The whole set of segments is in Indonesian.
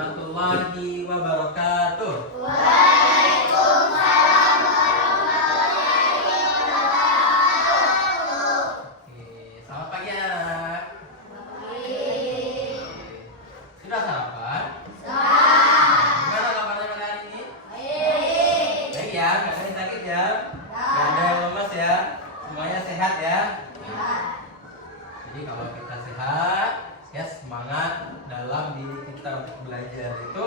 warahmatullahi wabarakatuh. Waalaikumsalam warahmatullahi wabarakatuh. Oke, selamat pagi anak. Pagi. Sudah sarapan? Sudah. Gimana kabarnya pada hari ini? Baik. Baik ya, nggak ada yang sakit ya? Nggak ada yang lemas ya? Semuanya sehat ya? Ya. Jadi kalau kita sehat, ya semangat dalam diri kita untuk belajar itu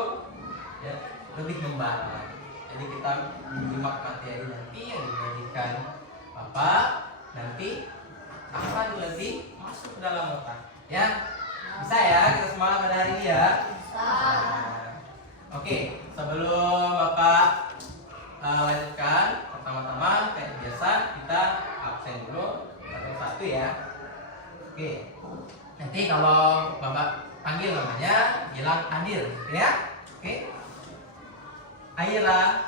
ya lebih membara. Jadi kita menyimak materi nanti yang diberikan Bapak, nanti akan lebih masuk ke dalam otak. Ya, bisa ya kita semangat pada hari ini ya. Nah, oke, sebelum Bapak lanjutkan, pertama-tama kayak biasa kita absen dulu satu-satu ya. Oke, nanti kalau Bapak panggil namanya, bilang hadir, ya. Oke. Aira,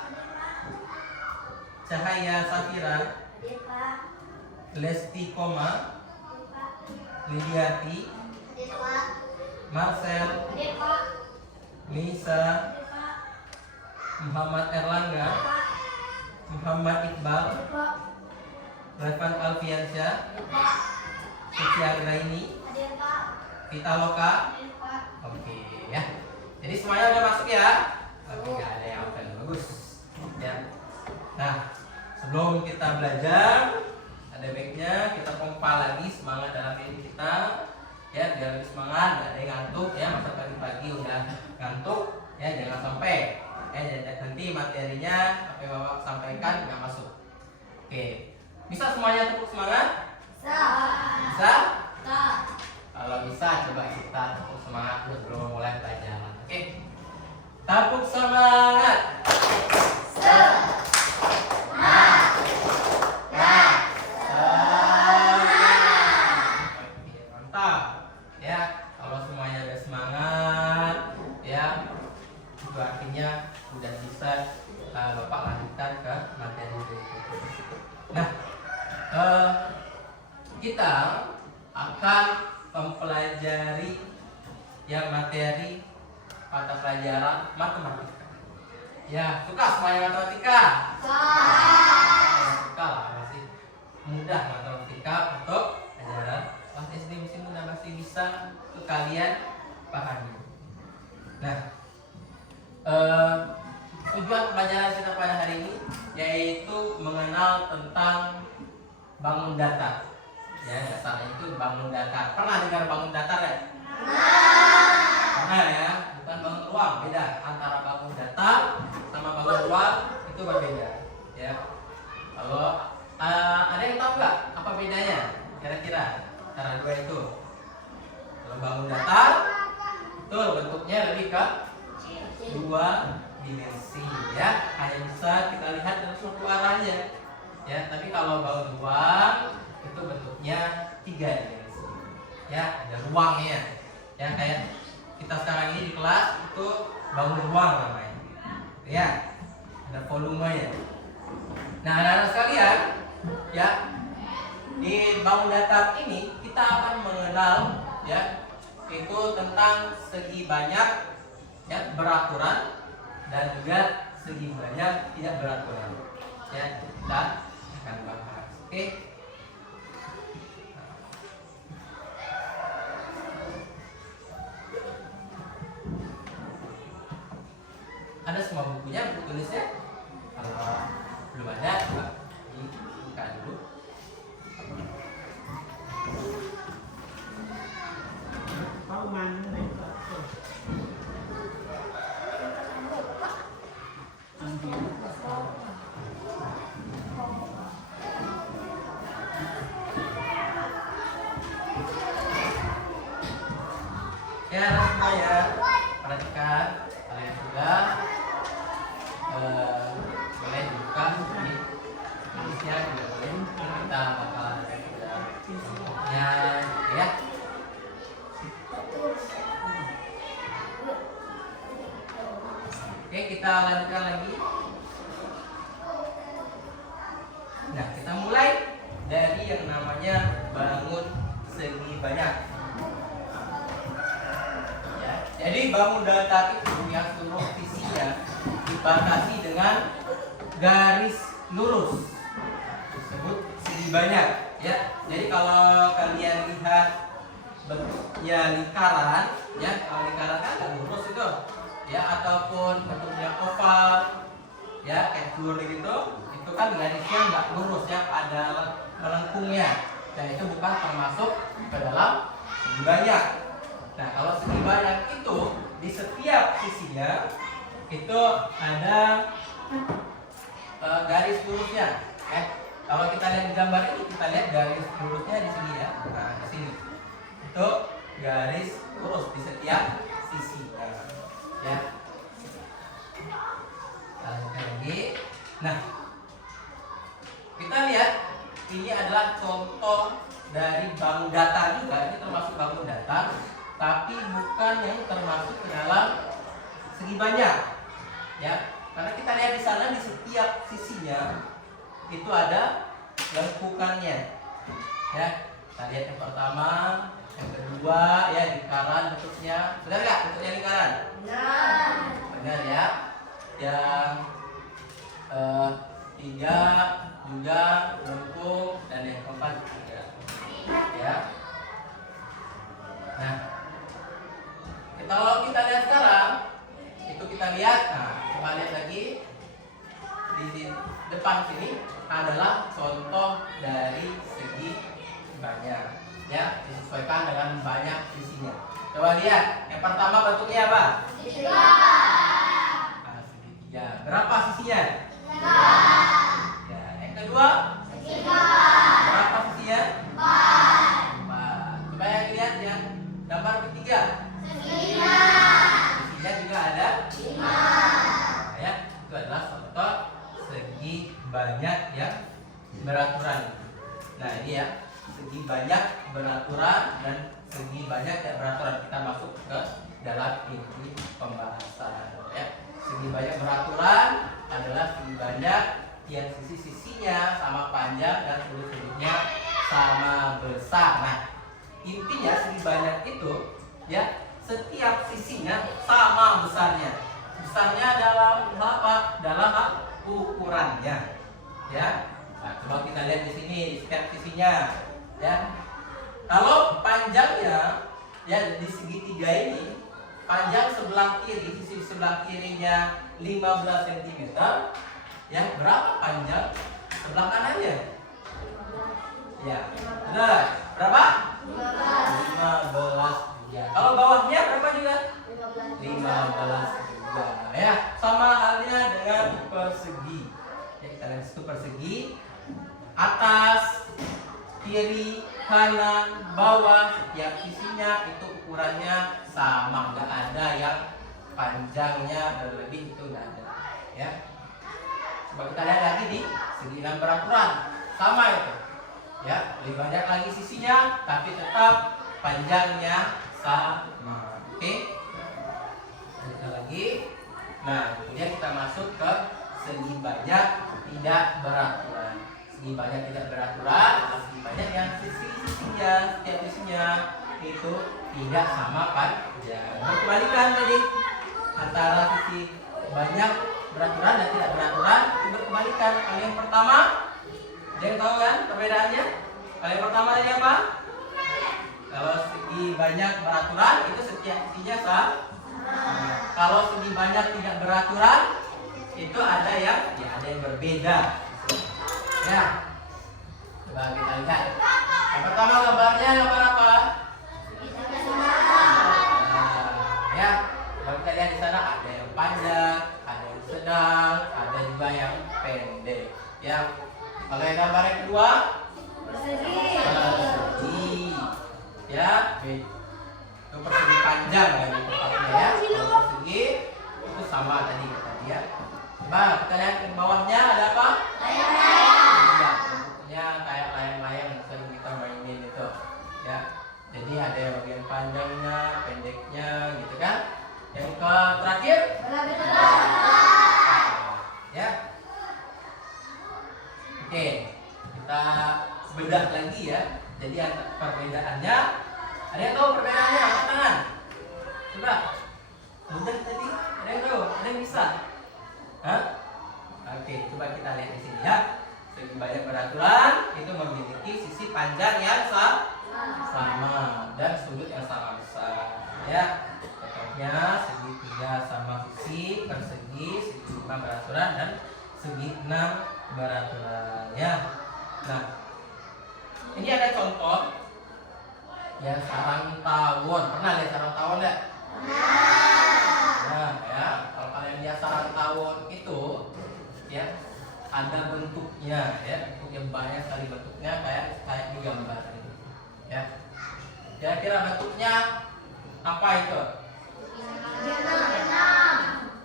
Cahaya Safira, Hadir, Pak. Lesti Koma, Hadir, Pak. Lidiati, Hadir, Pak. Marcel, Hadir, Pak. Nisa, Hadir, Pak. Muhammad Erlangga, Hadir, Pak. Muhammad Iqbal, Hadir, Pak. Revan Alfiansyah, Hadir, Pak. Suci Anggraini, Hadir, Pak. Vita Loka. Hadir, Pak. Oke ya. Jadi semuanya udah masuk ya? Oke, nggak ada yang absen. Bagus. Ya. Nah, sebelum kita belajar, ada baiknya kita pompa lagi semangat dalam diri kita. Ya, biar lebih semangat, nggak ada yang ngantuk ya. Masa pagi-pagi udah ngantuk, ya jangan sampai. Ya, nanti materinya apa yang Bapak sampaikan nggak masuk. Oke. Bisa semuanya tepuk semangat? Bisa? Kalau bisa coba kita tepuk semangat dulu sebelum memulai pelajaran. Oke. Tepuk semangat. Oke, mantap. Ya, kalau semuanya udah semangat, ya itu artinya udah bisa Bapak lanjutkan ke materi berikutnya. Nah, kita akan mempelajari yang materi pada pelajaran matematika. Ya, suka semuanya matematika? Suka lah, masih mudah matematika untuk pelajaran kelas SD masih mudah, masih bisa untuk kalian pahami. Nah, tujuan pelajaran kita pada hari ini yaitu mengenal tentang bangun datar. Ya, dasarnya itu bangun datar. Pernah dengar bangun datar ya? Pernah ya? Bukan bangun ruang, beda. Antara bangun datar sama bangun ruang itu berbeda. Ya. Kalau ada yang tahu nggak apa bedanya? Kira-kira antara dua itu. Kalau bangun datar itu bentuknya lebih ke dua dimensi, ya. Hanya bisa kita lihat dari suatu arahnya. Ya, tapi kalau bangun ruang itu bentuknya tiga dimensi. Ya, ada ruangnya. Ya, kayak kita sekarang ini di kelas itu bangun ruang namanya. Ya, ada volumenya. Nah, anak-anak sekalian, ya, di bangun datar ini kita akan mengenal, ya, itu tentang segi banyak, ya, beraturan dan juga segi banyak tidak beraturan. Ya, kita akan bahas. Oke. Ada semua bukunya, buku tulisnya? Kalau belum ada, coba dibuka dulu. Ya, semuanya perhatikan, kalian sudah boleh buka di tulisnya juga boleh. Kita bakal ya, ya. Oke, kita lanjutkan lagi. Nah, kita mulai dari yang namanya bangun segi banyak. Ya, jadi bangun datar itu yang seluruh sisinya dibatasi dengan garis lurus disebut segi banyak ya. Jadi kalau kalian lihat bentuknya lingkaran ya, kalau lingkaran kan agak lurus itu ya, ataupun bentuknya oval ya kayak telur gitu, itu kan garisnya nggak lurus ya, ada melengkungnya. Dan itu bukan termasuk ke dalam segi banyak. Nah, kalau segi banyak itu di setiap sisinya itu ada garis lurusnya. Kalau kita lihat di gambar ini, kita lihat garis lurusnya di sini ya. Nah, di sini itu garis lurus di setiap sisi. Ya. Kita lanjutkan lagi. Nah, kita lihat ini adalah contoh dari bangun datar juga. Ini termasuk bangun datar, tapi bukan yang termasuk ke dalam segi banyak. Ya, karena kita lihat di sana di setiap sisinya itu ada lengkungannya. Ya, kita lihat yang pertama, yang kedua, ya lingkaran bentuknya. Benar nggak bentuknya lingkaran? Benar. Benar ya. Yang tiga juga lengkung, dan yang keempat juga. Ya. Nah, kalau kita lihat sekarang, itu kita lihat. Nah, coba lihat lagi di depan sini adalah contoh dari segi banyak. Ya, disesuaikan dengan banyak sisinya. Coba lihat, yang pertama bentuknya apa? Tiga. Nah, segitiga. Berapa sisinya? Tiga. Ya, yang kedua? Tiga. Berapa sisinya? Empat. Empat. Coba yang lihat yang gambar ketiga. Lima. Sisinya juga ada Lima. Nah, ya, itu adalah contoh segi banyak yang beraturan. Nah, ini ya, segi banyak beraturan dan segi banyak tidak beraturan. Kita masuk ke dalam inti pembahasan ya. Segi banyak beraturan adalah segi banyak yang sisi-sisinya sama panjang dan sudut-sudutnya sama besar. Nah, intinya segi banyak itu ya, setiap sisinya sama besarnya. Besarnya dalam apa? Dalam ukurannya. Ya. Nah, coba kita lihat di sini setiap sisinya. Ya. Kalau panjangnya ya di segitiga ini, panjang sebelah kiri, sisi sebelah kirinya 15 cm. Ya, berapa panjang sebelah kanannya? Ya. Benar. Berapa? 15 juga. Kalau bawahnya berapa juga? 15 juga. Ya, sama halnya dengan persegi. Ya, kita lihat itu persegi. Atas, kiri, kanan, bawah, setiap sisinya itu ukurannya sama, nggak ada yang panjangnya berlebih, itu nggak ada. Ya. Coba kita lihat lagi di segi yang beraturan, sama itu. Ya, lebih banyak lagi sisinya, tapi tetap panjangnya sama. Oke. Kita lagi. Nah, kemudian kita masuk ke segi banyak tidak beraturan. Segi banyak tidak beraturan, segi banyak yang sisi-sisinya, setiap sisinya itu tidak sama panjang. Berkebalikan tadi antara sisi banyak beraturan dan tidak beraturan itu berkebalikan. Kalau yang pertama, ada yang tahu kan perbedaannya? Kalau yang pertama tadi apa? Kalau segi banyak beraturan itu setiap sisinya sama. Kalau segi banyak tidak beraturan itu ada yang berbeda. Ya, coba kita lihat. Yang pertama gambarnya gambar apa? Nah, ya, kalau kita lihat di sana ada yang panjang, ada yang sedang, ada juga yang pendek. Ya, kalau yang gambar yang kedua, persegi. Ya, itu persegi panjang ya di tempatnya ya. Kalau persegi itu sama tadi kita lihat. Coba kita lihat ke bawahnya ada apa? Ya, bentuknya kayak layang-layang yang sering kita mainin itu. Ya, jadi ada yang bagian panjangnya, pendeknya, gitu kan? Yang ke terakhir? Ya. Oke, kita bedah lagi ya. Jadi perbedaannya, ada yang tahu perbedaannya? Angkat tangan. Coba. Mudah tadi. Ada yang panjang yang sama dan sudut yang sama besar. Ya, contohnya segitiga sama sisi persegi, segi 5 beraturan dan segi 6 beraturan. Ya. Nah, ini ada contoh yang sarang tawon. Pernah lihat sarang tawon enggak? Nah, ya, kalau kalian lihat sarang tawon itu, ya, ada bentuknya, ya, bentuknya banyak sekali bentuknya kayak di gambar ini, ya. Kira-kira bentuknya apa itu?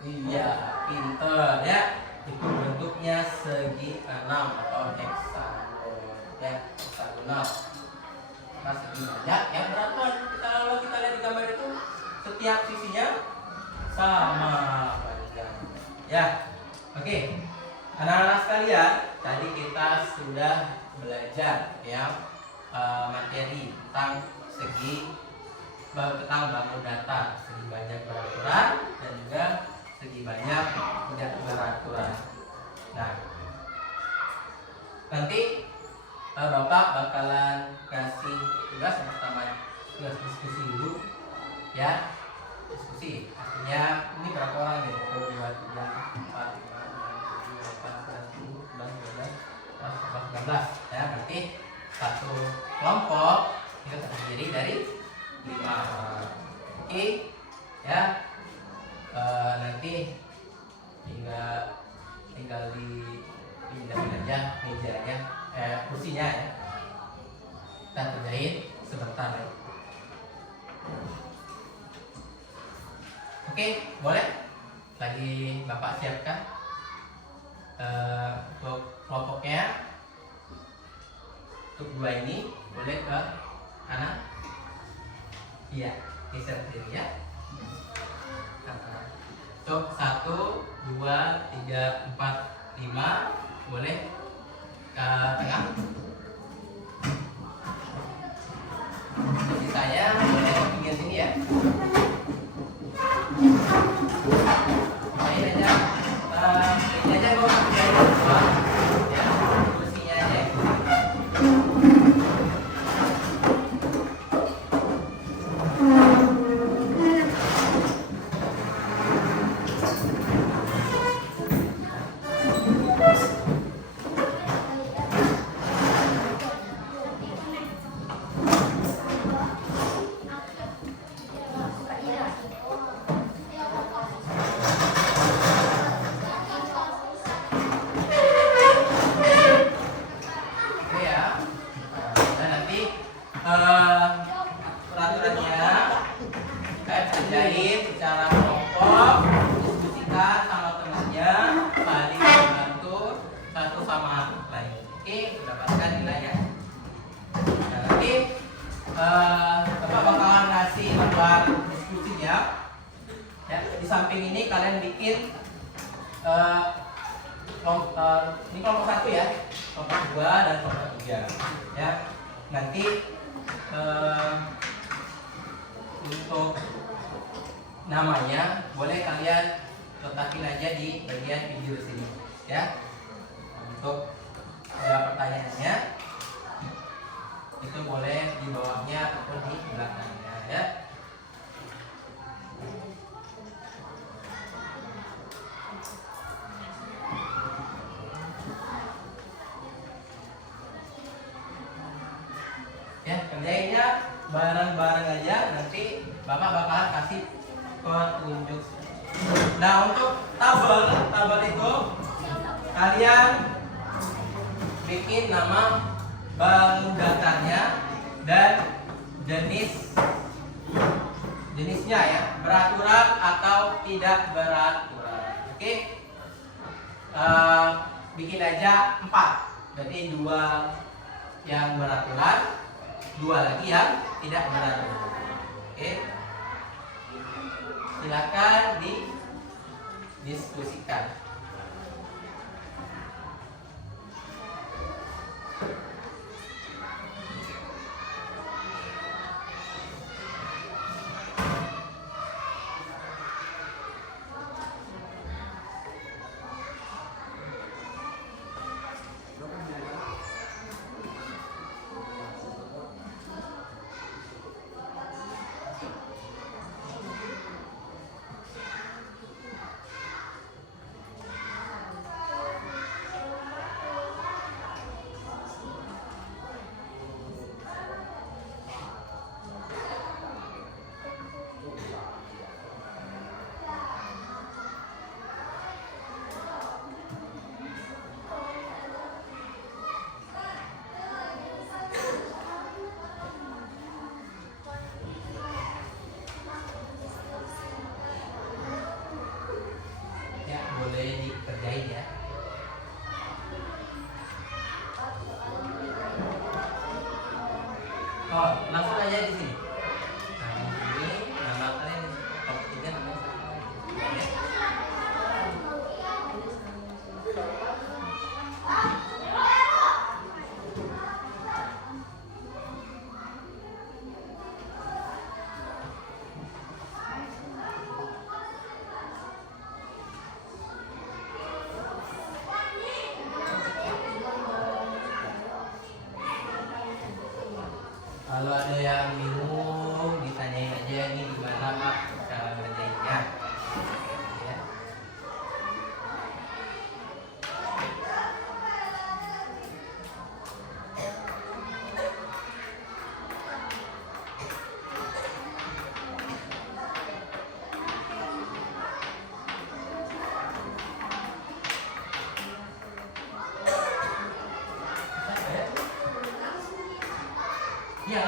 Iya, pinter, ya. Itu bentuknya segi 6 atau heksagon, ya, heksagonal. Nah, segi banyak yang beraturan. Kalau kita lihat di gambar itu, setiap sisinya sama panjang. Ya, oke. Anak-anak sekalian, tadi kita sudah belajar ya materi tentang bangun datar, segi banyak beraturan dan juga segi banyak tidak beraturan. Nah, nanti Bapak bakalan kasih tugas pertama, tugas diskusi dulu, ya. Diskusi, artinya ini berapa orang nih? 1, 2, 3, 4, 5, 6, 7, 8, 9, 10, 11, 12, 13. Ya, berarti satu kelompok itu terdiri dari 5 orang. Oke, ya. Nanti tinggal dipindahin aja mejanya, kursinya ya. Kita kerjain sebentar ya. Oke, boleh? Lagi Bapak siapkan untuk kelompoknya. Untuk 2 ini boleh ke kanan. Iya, geser sini ya. Untuk 1, 2, 3, 4, 5 boleh ke tengah. Jadi saya boleh ke pinggir sini ya. Ini aja gue pakai ya, kursinya aja. Bapak bakalan ngasih lembar diskusinya. Ya, di samping ini kalian bikin ini kelompok 1 ya, kelompok 2 dan kelompok 3. Ya, nanti untuk namanya boleh kalian letakin aja di bagian pinggir sini, ya. Untuk jawab pertanyaannya itu boleh di bawahnya ataupun di belakangnya, ya. Ya, kerjainnya bareng-bareng aja, nanti Bapak bakalan kasih petunjuk. Nah, untuk tabel itu kalian bikin nama bangun datarnya dan jenisnya ya, beraturan atau tidak beraturan. Oke. Bikin aja 4. Berarti 2 yang beraturan, 2 lagi yang tidak beraturan. Oke. Silakan didiskusikan.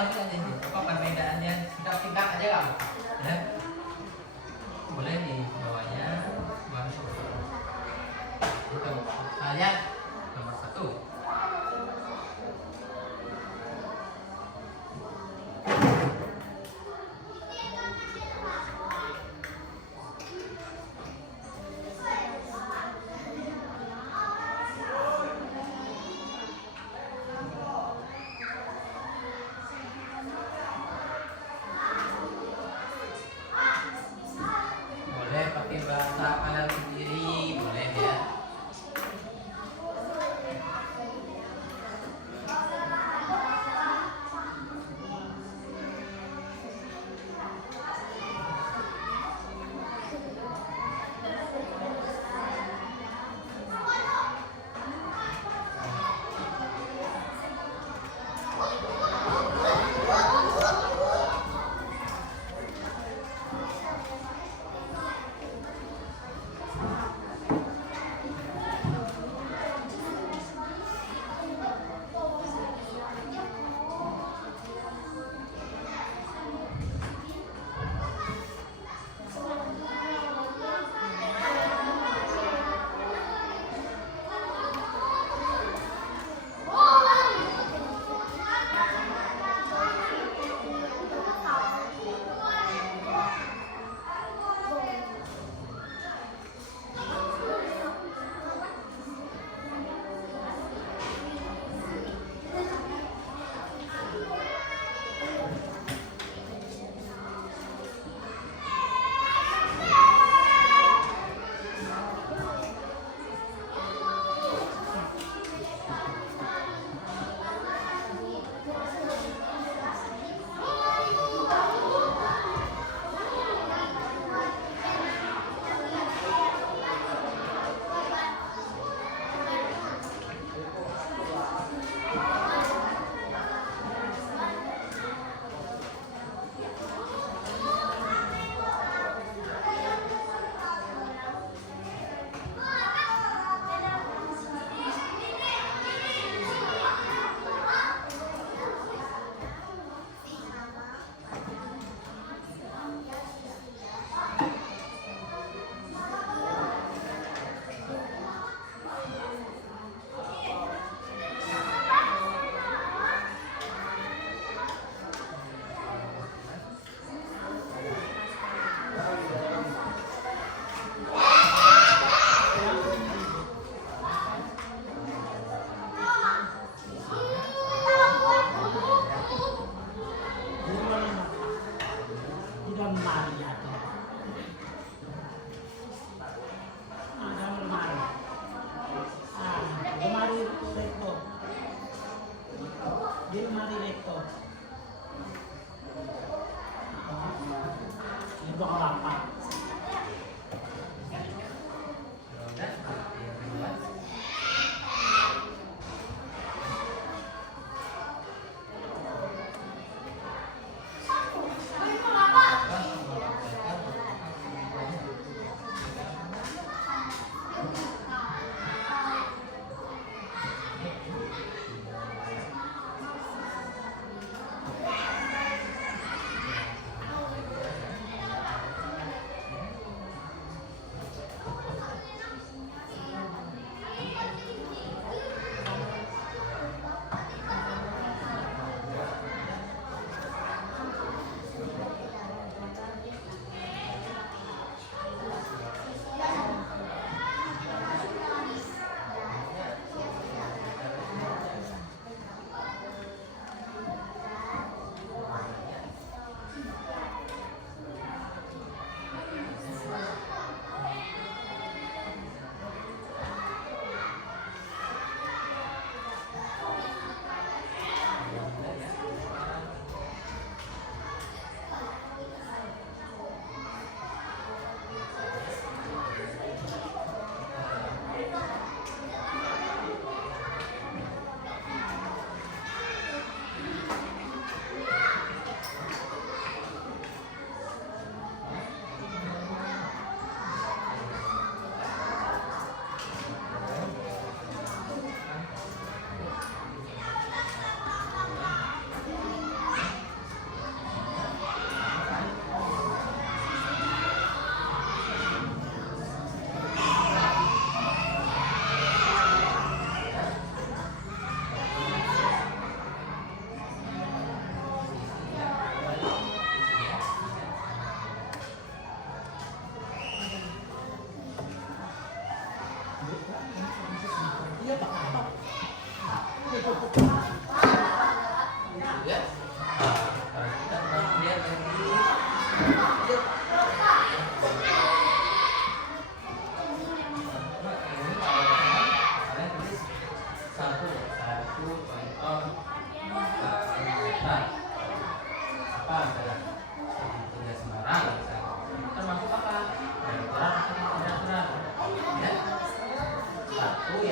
langsung aja nih. Apa perbedaannya? Singkat-singkat aja kamu. Ya. Boleh di bawahnya masuk. Itu saya nomor 1. Boleh pakai bahasa kalian sendiri, boleh ya.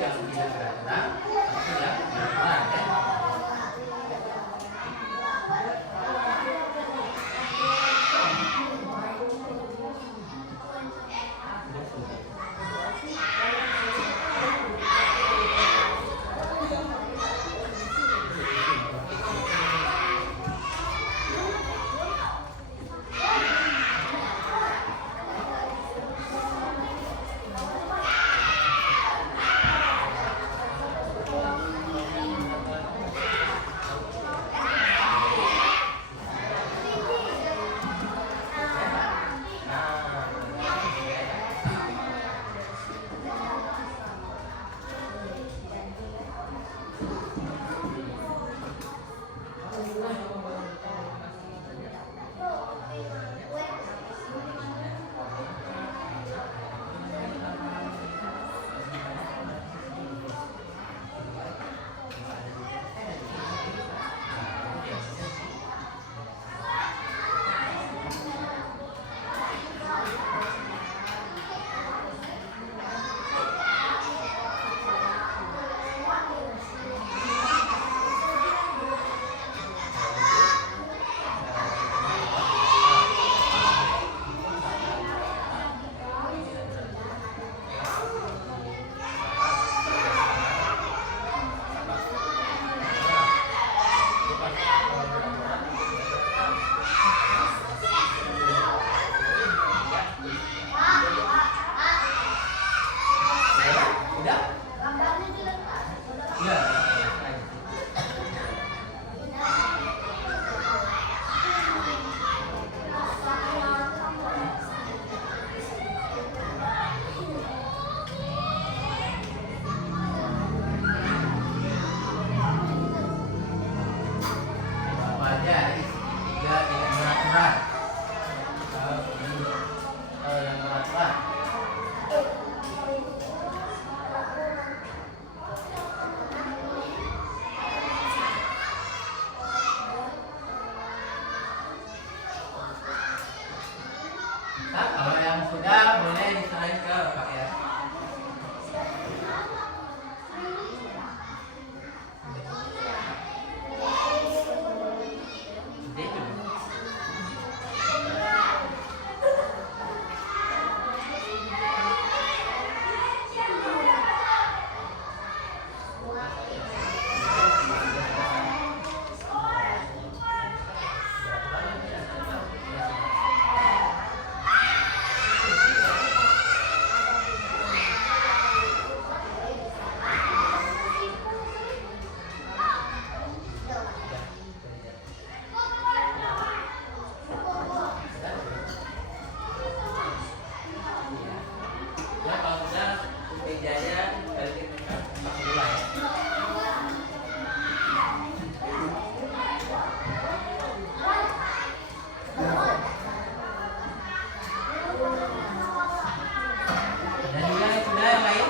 yang tidak berat-berat, satu yang berat-berat ya. Nah, kalau yang sudah boleh diserahin ke Pak ya. Ya kalau sudah mejanya balikin ke tempat semula ya. Dan juga yang sudah yang lain.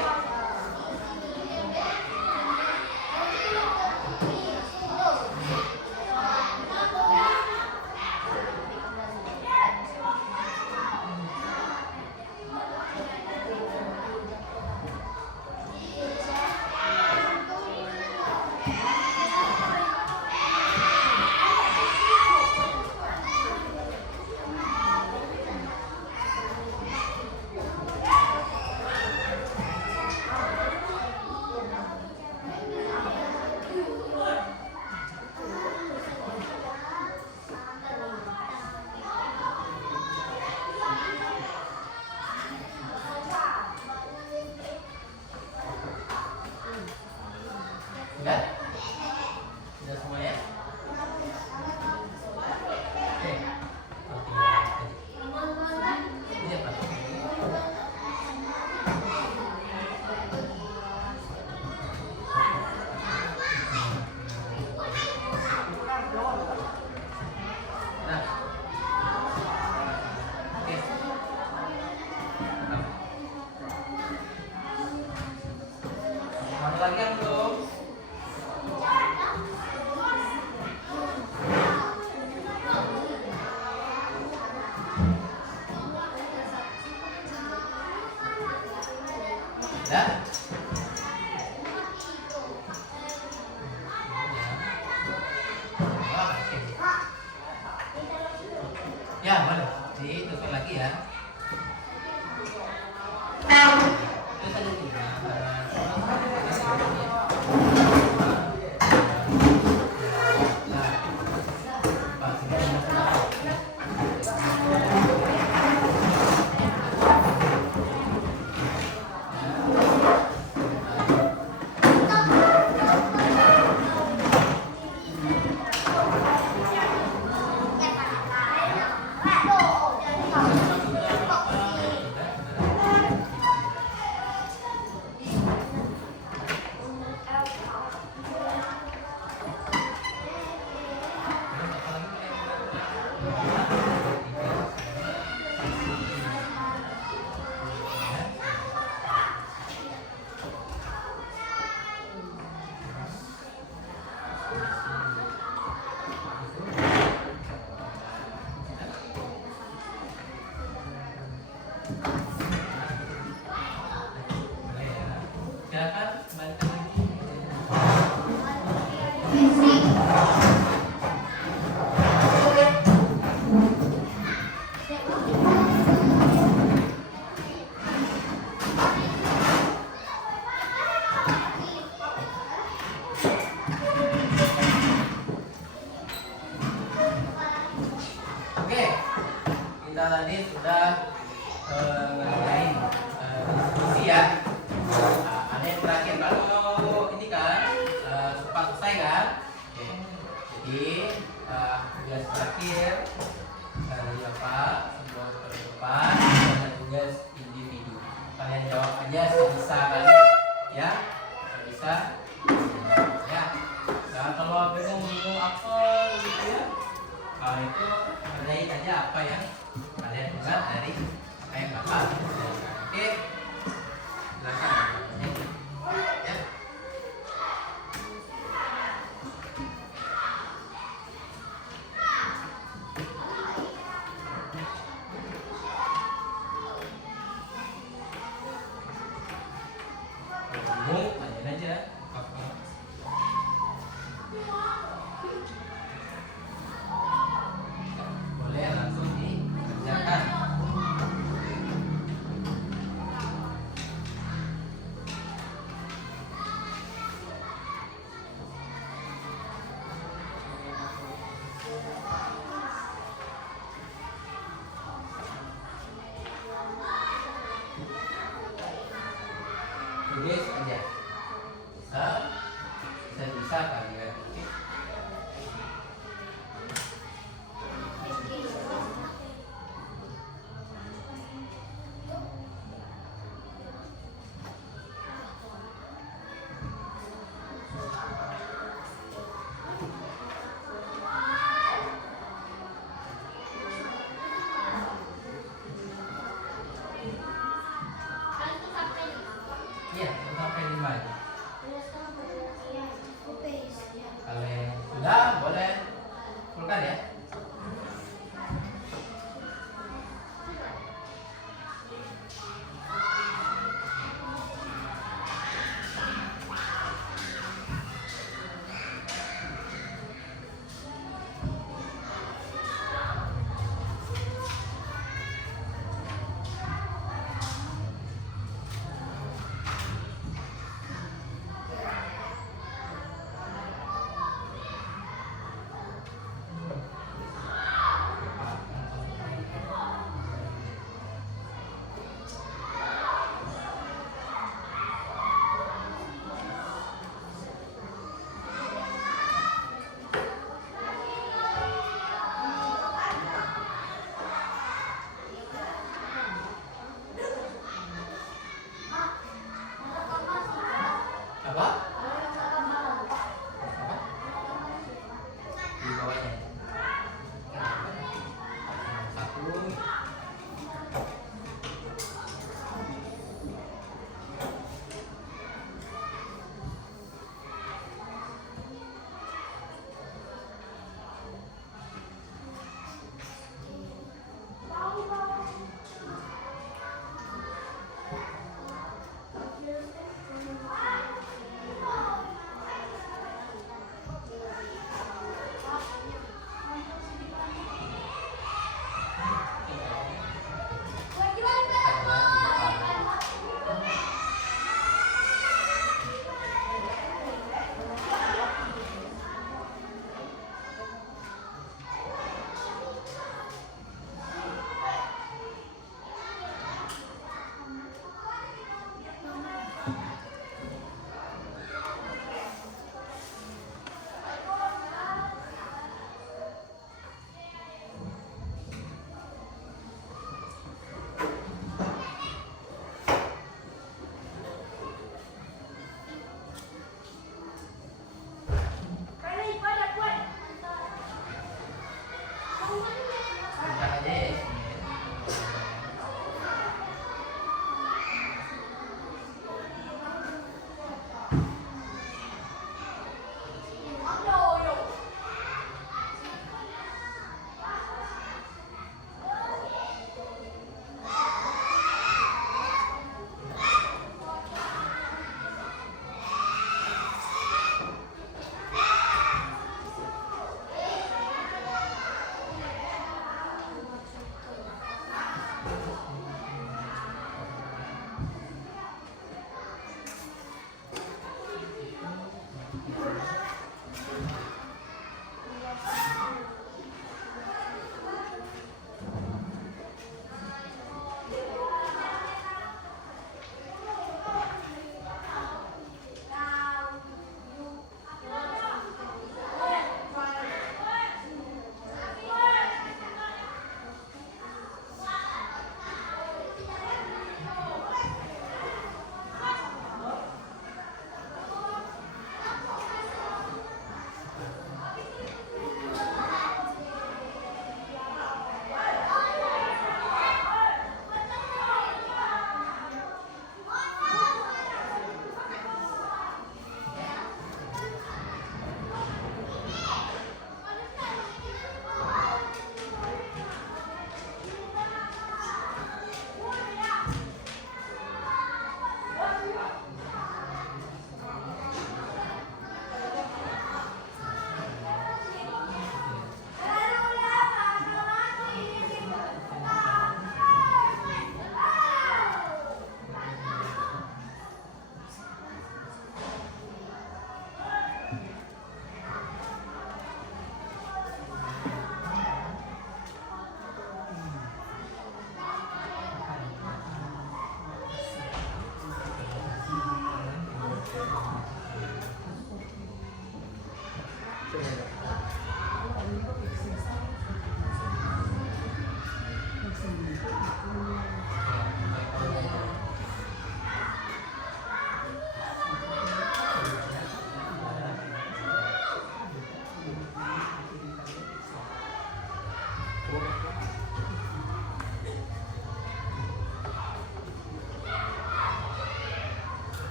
Sudah? Sudah semua ya? Oke. Ini apa? Nah. Oke. Satu lagi yang belum. Ya. Jadi tugas terakhir dari Bapak sebelum penutupan ada tugas individu. Kalian jawab aja sebisa kalian, ya, sebisa. Ya, nah, kalau bingung apa gitu ya, kalau itu kerjain aja apa yang kalian buat dari apa yang Bapak ajarkan. Oke, silakan. Ya. Bingung, tanyain aja. Boleh langsung dikerjakan. Tulis aja. Bisa kalian. Oke. Iya, sampai 5.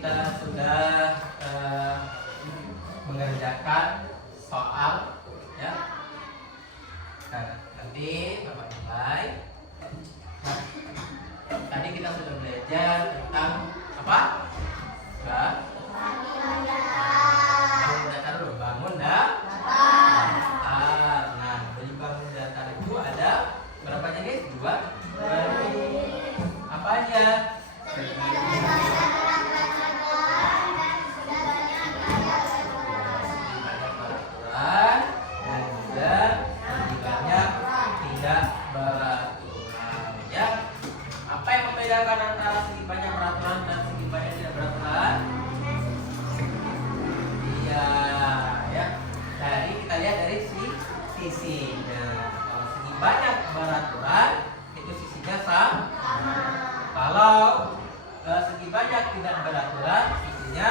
kita sudah mengerjakan soal ya. Nah, nanti Bapak nilai. Nah, tadi kita sudah belajar tentang apa? Bangun datar dulu. Bangun datar. Nah, dari bangun datar itu ada berapa jenis? Dua. Apa aja? Antara segi banyak peraturan dan segi banyak tidak beraturan. Iya, ya. Dari kita lihat dari sisi. Nah, kalau segi banyak beraturan itu sisinya sama. Kalau segi banyak tidak beraturan sisinya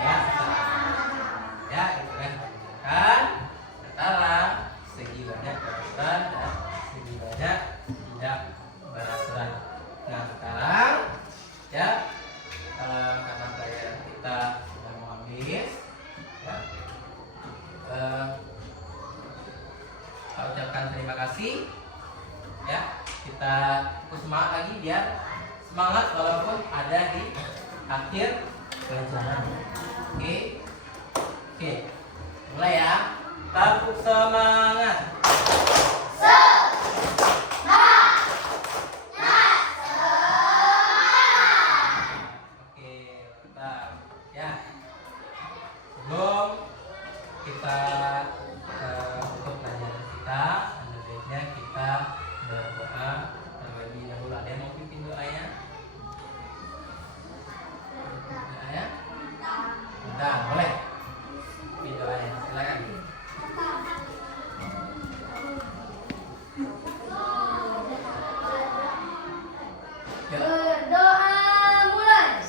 ya sama. Ya, itu kan antara segi banyak beraturan dan segi banyak tidak beraturan. Nah, sekarang ya karena pelajaran kita sudah mau habis ya, saya ucapkan terima kasih ya. Kita semangat lagi biar semangat walaupun ada di akhir pelajaran. Oke, mulai ya. Tepuk semangat. Sebelum kita untuk pelajaran kita, ada baiknya kita berdoa terlebih dahulu. Ada yang mau pimpin doanya? Doanya? Bentar, boleh? Pimpin doanya, silakan. Berdoa mulai.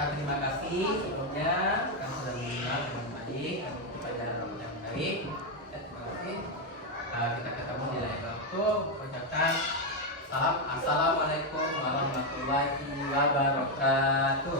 Terima kasih sebelumnya kami sudah mengenal dengan baik pelajaran yang baik. Terima kasih. Kita ketemu di lain waktu. Ucapkan salam. Assalamualaikum warahmatullahi wabarakatuh.